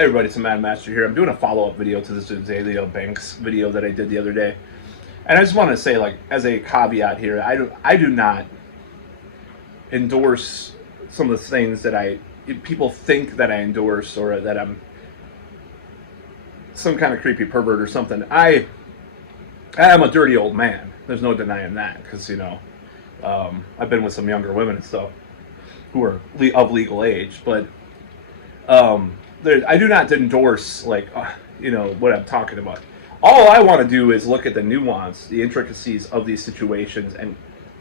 Hey everybody, it's a Mad Master here. I'm doing a follow-up video to this Azealia Banks video that I did the other day. And I just want to say, like, as a caveat here, I do not endorse some of the things that people think that I endorse, or that I'm some kind of creepy pervert or something. I am a dirty old man. There's no denying that, because, I've been with some younger women and stuff who are of legal age, but I do not endorse, like, what I'm talking about. All I want to do is look at the nuance, the intricacies of these situations, and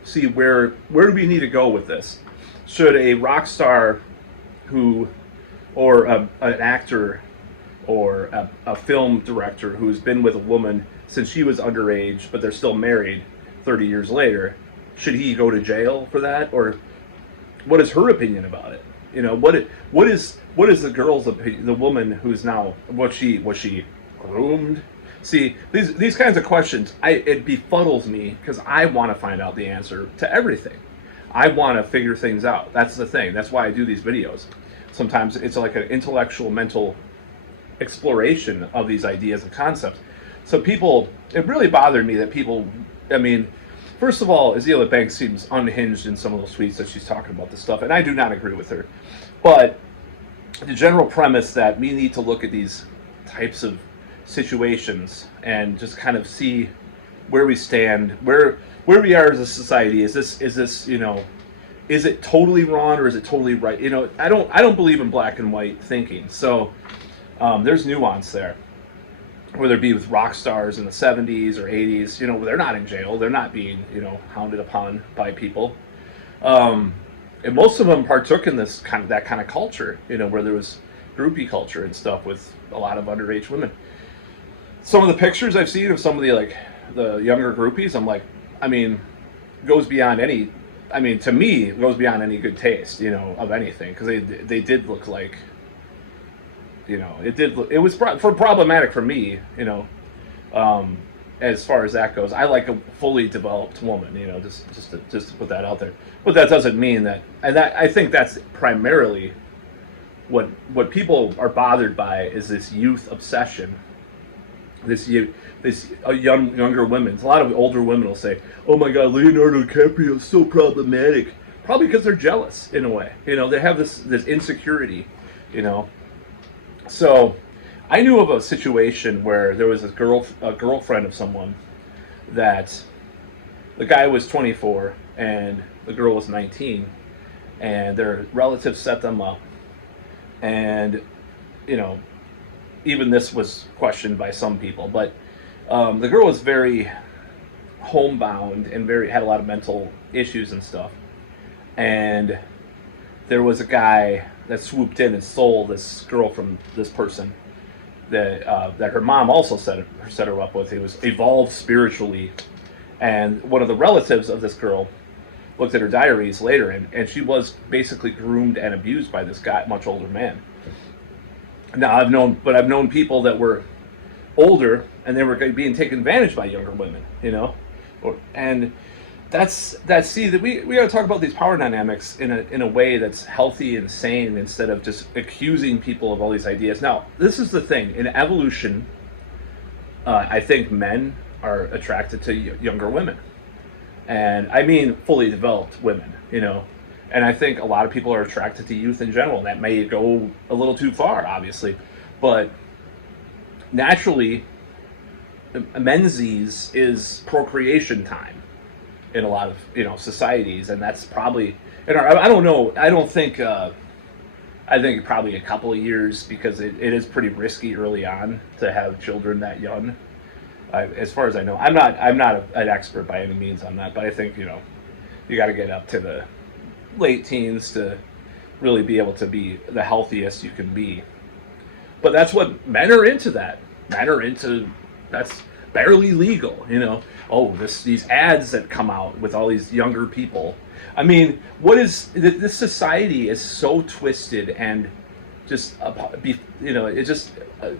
see where do we need to go with this. Should a rock star or an actor or a film director who's been with a woman since she was underage, but they're still married 30 years later, should he go to jail for that? Or what is her opinion about it? What is the girl's opinion? The woman who's now, was she groomed? See, these kinds of questions, it befuddles me, because I want to find out the answer to everything. I want to figure things out. That's the thing. That's why I do these videos. Sometimes it's like an intellectual, mental exploration of these ideas and concepts. So it really bothered me that people, first of all, Azealia Banks seems unhinged in some of those tweets that she's talking about this stuff, and I do not agree with her. But the general premise that we need to look at these types of situations and just kind of see where we stand, where we are as a society. Is this is it totally wrong, or is it totally right? I don't believe in black and white thinking. So there's nuance there. Whether it be with rock stars in the 70s or 80s, they're not in jail. They're not being, hounded upon by people. And most of them partook in that kind of culture, where there was groupie culture and stuff with a lot of underage women. Some of the pictures I've seen of some of the younger groupies, I'm like, goes beyond any, to me, it goes beyond any good taste, of anything, because they did look like, it was problematic for me, as far as that goes. I like a fully developed woman, just to put that out there. But that doesn't mean that, I think that's primarily what people are bothered by, is this youth obsession. Younger women. A lot of older women will say, "Oh my God, Leonardo DiCaprio is so problematic." Probably because they're jealous in a way. They have this insecurity. So, I knew of a situation where there was a girlfriend of someone that the guy was 24 and the girl was 19, and their relatives set them up, and even this was questioned by some people, but the girl was very homebound and had a lot of mental issues and stuff, and there was a guy that swooped in and stole this girl from this person that her mom also set her up with. He was evolved spiritually, and one of the relatives of this girl looked at her diaries later, and she was basically groomed and abused by this guy, much older man. Now I've known people that were older and they were being taken advantage by younger women, and that's we got to talk about these power dynamics in a way that's healthy and sane, instead of just accusing people of all these ideas. Now, this is the thing in evolution. I think men are attracted to younger women, and I mean fully developed women, and I think a lot of people are attracted to youth in general. That may go a little too far, obviously, but naturally, menses is procreation time in a lot of societies, and that's probably, I don't know. I think probably a couple of years, because it is pretty risky early on to have children that young. As far as I know, I'm not an expert by any means on that, but I think you got to get up to the late teens to really be able to be the healthiest you can be. But that's what men are into. That's barely legal, these ads that come out with all these younger people. This society is so twisted and just it just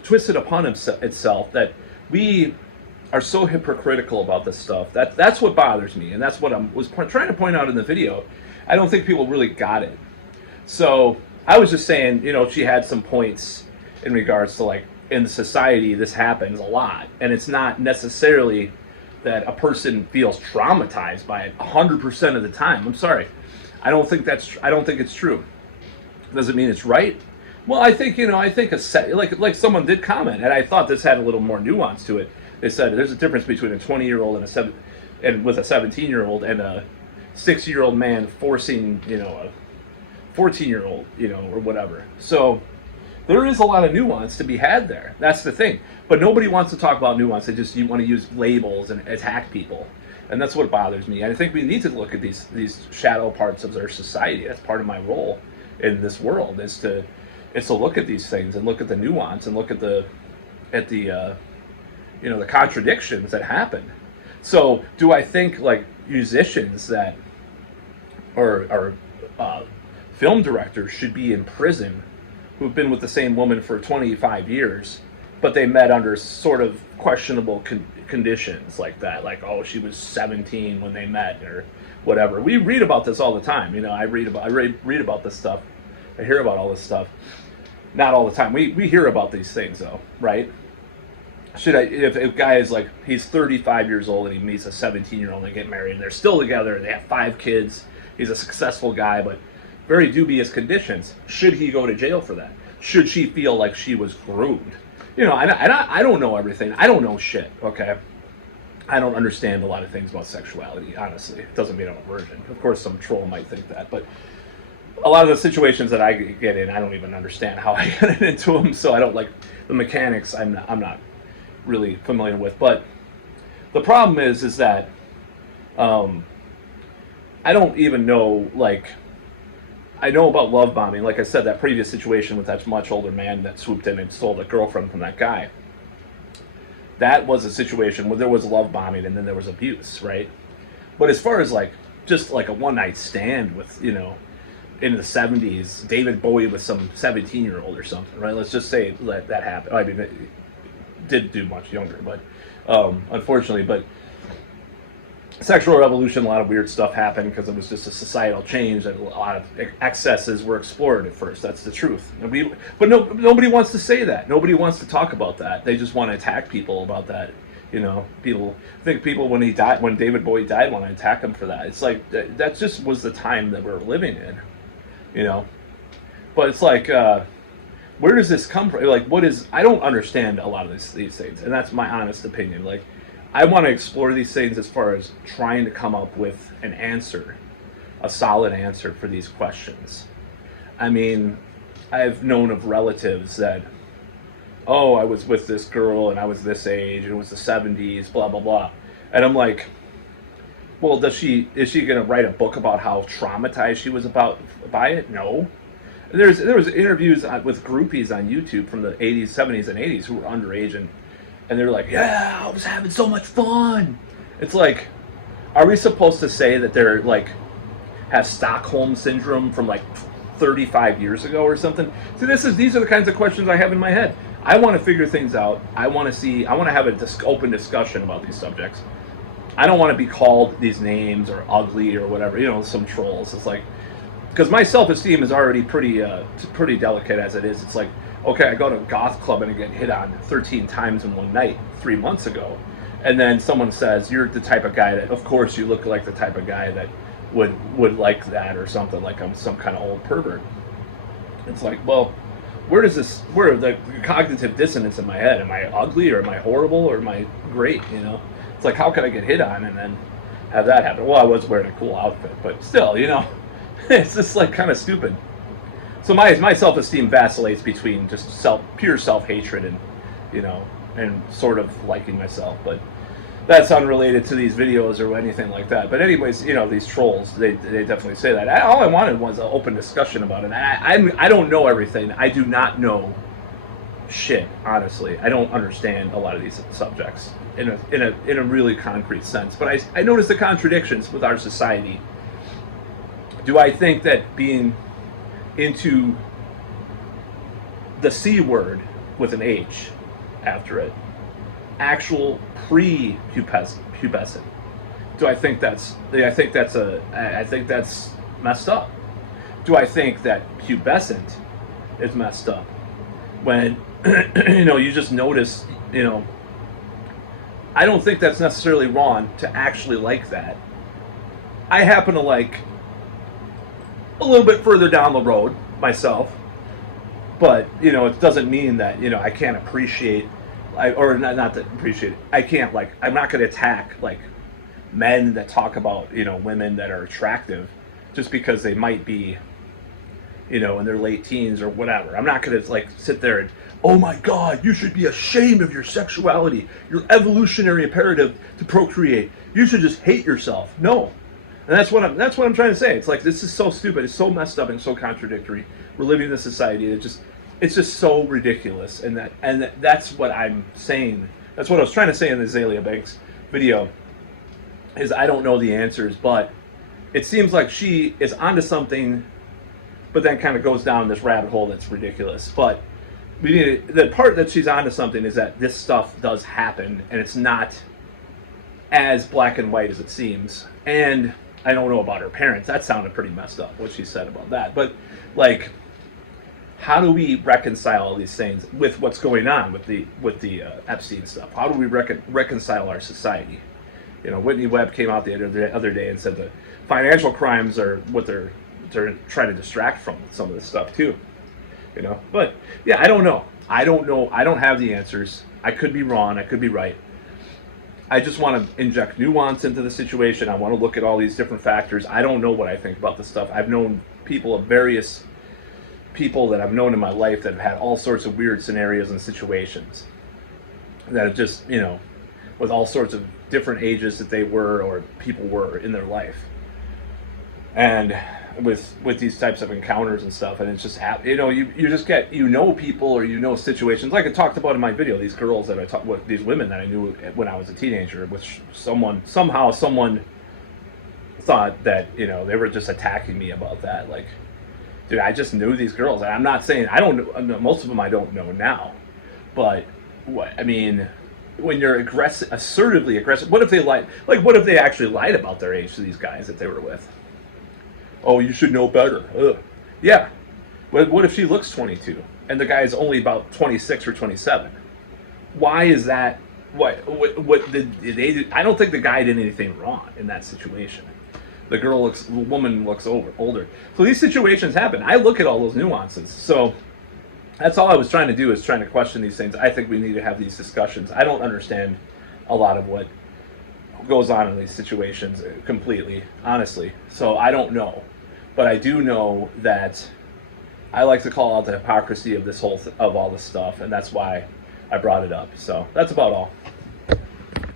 twisted upon itself, that we are so hypocritical about this stuff. That's what bothers me, and that's what I was trying to point out in the video. I don't think people really got it. So I was just saying, she had some points in regards to like in society this happens a lot, and it's not necessarily that a person feels traumatized by it 100% of the time. I'm sorry, I don't think it's true. Does it mean it's right? Well, I think like someone did comment, and I thought this had a little more nuance to it. They said there's a difference between a 20-year-old and with a 17-year-old and a 60-year-old man forcing a 14-year-old or whatever. So there is a lot of nuance to be had there. That's the thing. But nobody wants to talk about nuance. They just want to use labels and attack people, and that's what bothers me. And I think we need to look at these shadow parts of our society. That's part of my role in this world is to look at these things and look at the nuance and look at the the contradictions that happen. So do I think like musicians that or film directors should be in prison who've been with the same woman for 25 years, but they met under sort of questionable conditions like that, like, oh, she was 17 when they met or whatever. We read about this all the time. I read about this stuff. I hear about all this stuff. Not all the time. We hear about these things though, right? If a guy is like, he's 35 years old and he meets a 17-year-old and they get married and they're still together and they have 5 kids, he's a successful guy, but very dubious conditions. Should he go to jail for that? Should she feel like she was groomed? I don't know everything. I don't know shit, okay? I don't understand a lot of things about sexuality, honestly. It doesn't mean I'm a virgin. Of course, some troll might think that, but a lot of the situations that I get in, I don't even understand how I get into them, so I don't like the mechanics. I'm not really familiar with. But the problem is that I don't even know, like, I know about love bombing. Like I said, that previous situation with that much older man that swooped in and stole the girlfriend from that guy. That was a situation where there was love bombing and then there was abuse, right? But as far as like just like a one night stand with, in the 70s, David Bowie with some 17-year-old or something, right? Let's just say that happened. I mean, it did do much younger, but unfortunately, but sexual revolution, a lot of weird stuff happened because it was just a societal change and a lot of excesses were explored at first. That's the truth. Nobody wants to say that. Nobody wants to talk about that. They just want to attack people about that. People when David Bowie died, want to attack him for that. It's like that just was the time that we're living in. But it's like, where does this come from? Like, I don't understand a lot of these things, and that's my honest opinion. Like, I want to explore these things as far as trying to come up with an answer, a solid answer for these questions. I mean, I've known of relatives that, oh, I was with this girl and I was this age and it was the 70s, blah, blah, blah. And I'm like, well, is she going to write a book about how traumatized she was by it? No. There was interviews with groupies on YouTube from the 80s, 70s, and 80s who were underage and they're like, yeah, I was having so much fun. It's like, are we supposed to say that they're like have Stockholm syndrome from like 35 years ago or something? See, these are the kinds of questions I have in my head. I want to figure things out. I want to have an open discussion about these subjects. I don't want to be called these names or ugly or whatever, some trolls. It's like, because my self-esteem is already pretty delicate as it is. It's like, okay, I go to a goth club and I get hit on 13 times in one night 3 months ago. And then someone says, you're the type of guy that, of course, you look like the type of guy that would like that or something, like I'm some kind of old pervert. It's like, well, where are the cognitive dissonance in my head? Am I ugly or am I horrible or am I great, It's like, how could I get hit on and then have that happen? Well, I was wearing a cool outfit, but still, it's just like kind of stupid. So my self-esteem vacillates between just pure self-hatred and, and sort of liking myself. But that's unrelated to these videos or anything like that. But anyways, these trolls, they definitely say that. All I wanted was an open discussion about it. I don't know everything. I do not know shit, honestly. I don't understand a lot of these subjects in a really concrete sense. But I notice the contradictions with our society. Do I think that being into the C word with an H after it, actual pre-pubescent, I think that's messed up. Do I think that pubescent is messed up? when you just notice, I don't think that's necessarily wrong to actually like that. I happen to like a little bit further down the road myself, but it doesn't mean that I can't appreciate, or not to appreciate it. I can't, like, I'm not going to attack like men that talk about women that are attractive just because they might be in their late teens or whatever. I'm not going to like sit there and, oh my God, you should be ashamed of your sexuality, your evolutionary imperative to procreate. You should just hate yourself. No. And that's what I'm trying to say. It's like, this is so stupid. It's so messed up and so contradictory. We're living in a society that it's just so ridiculous. And that's what I'm saying. That's what I was trying to say in the Azealia Banks video, is I don't know the answers, but it seems like she is onto something, but then kind of goes down this rabbit hole that's ridiculous. But the part that she's onto something is that this stuff does happen, and it's not as black and white as it seems. And I don't know about her parents. That sounded pretty messed up, what she said about that. But, like, how do we reconcile all these things with what's going on with the Epstein stuff? How do we reconcile our society? Whitney Webb came out the other day and said that financial crimes are what they're trying to distract from some of this stuff too. But yeah, I don't know. I don't have the answers. I could be wrong. I could be right. I just want to inject nuance into the situation. I want to look at all these different factors. I don't know what I think about this stuff. I've known various people that I've known in my life that have had all sorts of weird scenarios and situations that have just, with all sorts of different ages that they were or people were in their life. And with these types of encounters and stuff, and it's just you just get people or situations like I talked about in my video. These girls that I talked with, these women that I knew when I was a teenager, which someone thought that they were just attacking me about that. Like, dude, I just knew these girls, and I'm not saying I don't know, most of them I don't know now, but when you're assertively aggressive, what if they lied? Like, what if they actually lied about their age to these guys that they were with? Oh, you should know better. Ugh. Yeah. But what if she looks 22 and the guy is only about 26 or 27? Why is that? What did they do? I don't think the guy did anything wrong in that situation. The woman looks older. So these situations happen. I look at all those nuances. So that's all I was trying to do, is trying to question these things. I think we need to have these discussions. I don't understand a lot of what goes on in these situations completely, honestly. So I don't know. But I do know that I like to call out the hypocrisy of all this stuff, and that's why I brought it up. So that's about all.